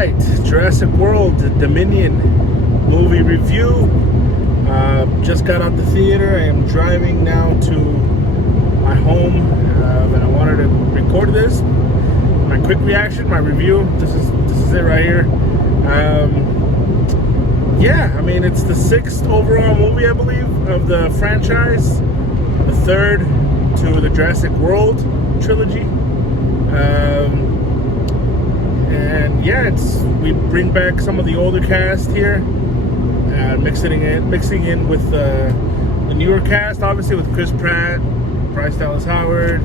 right, Jurassic World Dominion movie review. Just got out the theater. I am driving now to my home, and I wanted to record this. My quick reaction, my review. This is it right here. Yeah, I mean, it's the 6th overall movie, I believe, of the franchise. The 3rd to the Jurassic World trilogy. And yeah, we bring back some of the older cast here, mixing in with the newer cast, obviously with Chris Pratt, Bryce Dallas Howard,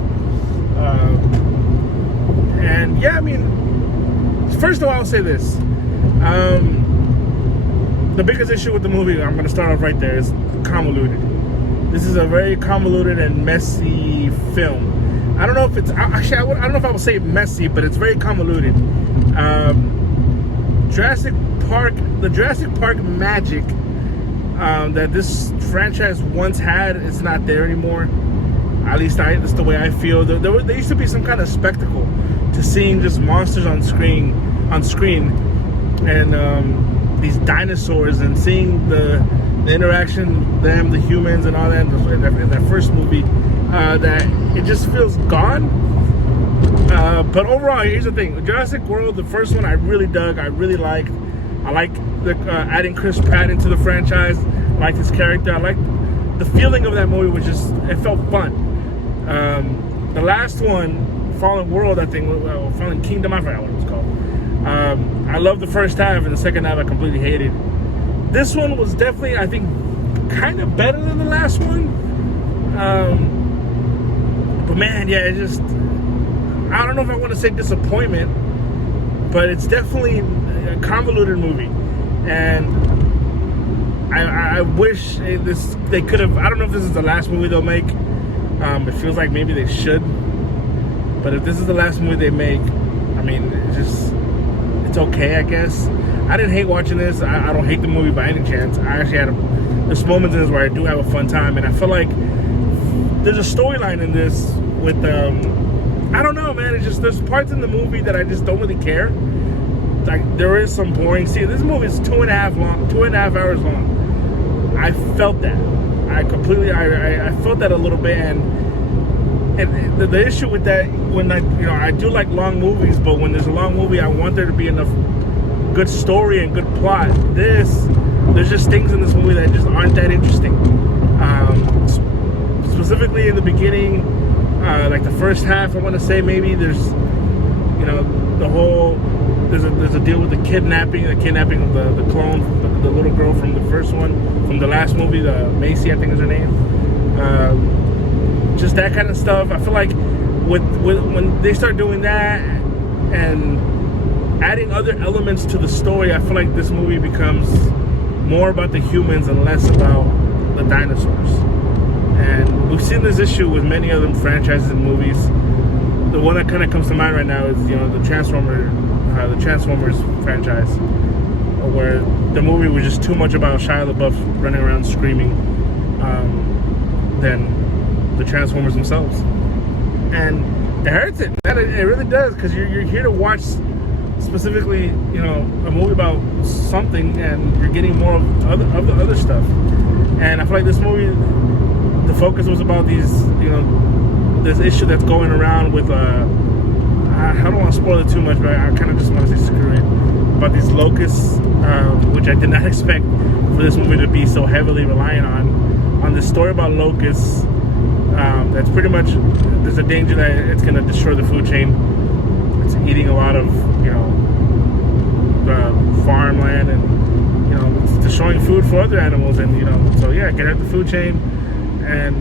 and yeah, I mean, first of all, I'll say this: the biggest issue with the movie, I'm going to start off right there, is convoluted. This is a very convoluted and messy film. I don't know if it's actually. I don't know if I would say messy, but it's very convoluted. The Jurassic Park magic that this franchise once had is not there anymore. At least that's the way I feel. There used to be some kind of spectacle to seeing just monsters on screen, and these dinosaurs, and seeing the interaction, them, the humans, and all that in that first movie. That it just feels gone. But overall, here's the thing: Jurassic World, the first one, I really dug. I really liked. I like adding Chris Pratt into the franchise. I liked his character. I liked the feeling of that movie. Was just, it felt fun. The last one, Fallen World, I think, Fallen Kingdom, I forgot what it was called. I loved the first half, and the second half I completely hated. This one was definitely, I think, kind of better than the last one. But man, yeah, it just, I don't know if I want to say disappointment, but it's definitely a convoluted movie. And I wish they could have, I don't know if this is the last movie they'll make. It feels like maybe they should. But if this is the last movie they make, I mean, it's okay, I guess. I didn't hate watching this. I don't hate the movie by any chance. I actually there's moments in this where I do have a fun time. And I feel like there's a storyline in this with, I don't know, man. It's just, there's parts in the movie that I just don't really care. Like, there is some boring scenes. This movie is 2.5 hours long. I felt that. I felt that a little bit. And the issue with that, when I do like long movies, but when there's a long movie, I want there to be enough good story and good plot. There's just things in this movie that just aren't that interesting. Specifically in the beginning, like the first half, I want to say maybe there's a deal with the kidnapping of the clone, the little girl from the first one, from the last movie, the Macy, I think is her name. Just that kind of stuff. I feel like when they start doing that and adding other elements to the story, I feel like this movie becomes more about the humans and less about the dinosaurs. And we've seen this issue with many other franchises and movies. The one that kind of comes to mind right now is the Transformers franchise, where the movie was just too much about Shia LaBeouf running around screaming than the Transformers themselves. And it hurts it, man. It really does, because you're here to watch specifically, a movie about something, and you're getting more of the other stuff. And I feel like this movie, the focus was about these, this issue that's going around with, I don't want to spoil it too much, but I kind of just want to say screw it, about these locusts, which I did not expect for this movie to be so heavily reliant on this story about locusts. That's pretty much, there's a danger that it's going to destroy the food chain. It's eating a lot of, farmland, and it's destroying food for other animals, and so yeah, get out the food chain. And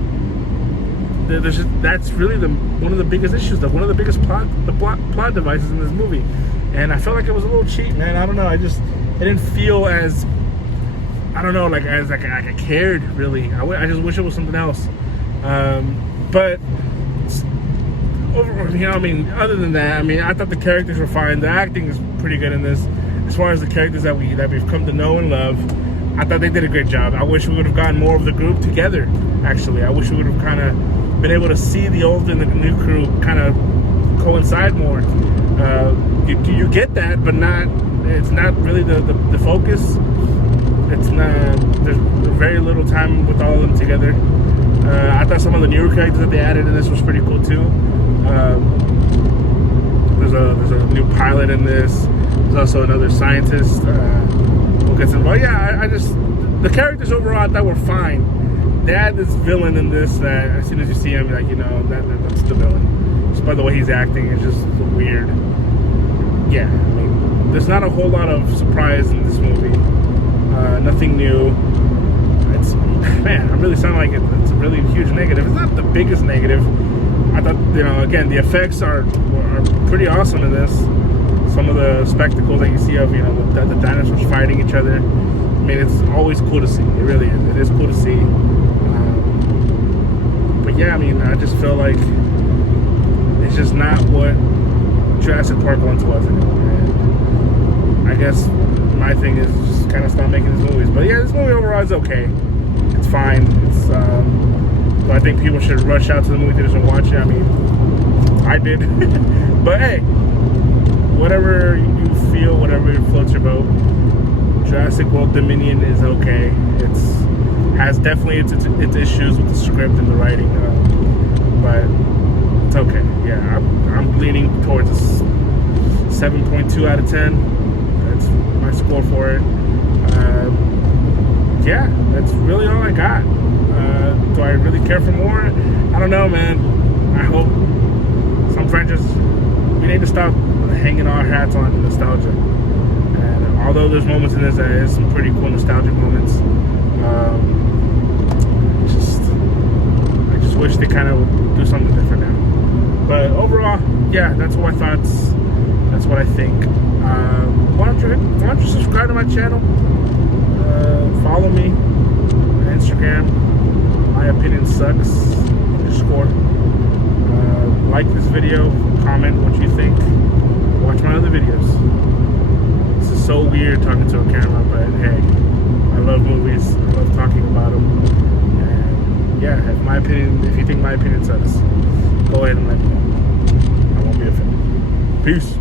that's really one of the biggest issues, one of the biggest plot devices in this movie. And I felt like it was a little cheap, man. I don't know. It didn't feel as, I don't know, like I cared really. I just wish it was something else. But other than that, I thought the characters were fine. The acting is pretty good in this. As far as the characters that we've come to know and love, I thought they did a great job. I wish we would have gotten more of the group together, actually. I wish we would have kind of been able to see the old and the new crew kind of coincide more. You get that, but not it's not really the focus. It's not. There's very little time with all of them together. I thought some of the newer characters that they added in this was pretty cool too. There's a new pilot in this. There's also another scientist who gets involved. Yeah, I just, the characters overall I thought were fine. They had this villain in this that as soon as you see him, like, you know, that's the villain. Just by the way he's acting, it's just weird. Yeah, I mean, there's not a whole lot of surprise in this movie. Nothing new. It's, man, I'm really sounding like it's a really huge negative. It's not the biggest negative. I thought, you know, again, the effects are pretty awesome in this. Some of the spectacles that you see of, you know, the dinosaurs fighting each other. I mean, it's always cool to see. It really is. It is cool to see. But yeah, I mean, I just feel like it's just not what Jurassic Park once was anymore. And I guess my thing is just kind of stop making these movies. But yeah, this movie overall is okay. It's fine. It's but I think people should rush out to the movie theaters and watch it. I mean, I did. But hey, whatever you feel, whatever floats your boat, Jurassic World Dominion is okay. Has definitely its issues with the script and the writing, but it's okay. Yeah, I'm leaning towards a 7.2 out of 10. That's my score for it. Yeah, that's really all I got. Do I really care for more? I don't know, man. I hope some franchises, we need to stop hanging our hats on nostalgia. And although there's moments in this that is some pretty cool nostalgic moments, I just wish they kind of would do something different now. But overall, yeah, that's my thoughts. That's what I think. Why don't you subscribe to my channel? Follow me on Instagram. My opinion sucks _ like this video, comment what you think, watch my other videos. This is so weird talking to a camera, but hey, I love movies, I love talking about them, and yeah, if you think my opinion sucks, go ahead and let me know. I won't be offended. Peace.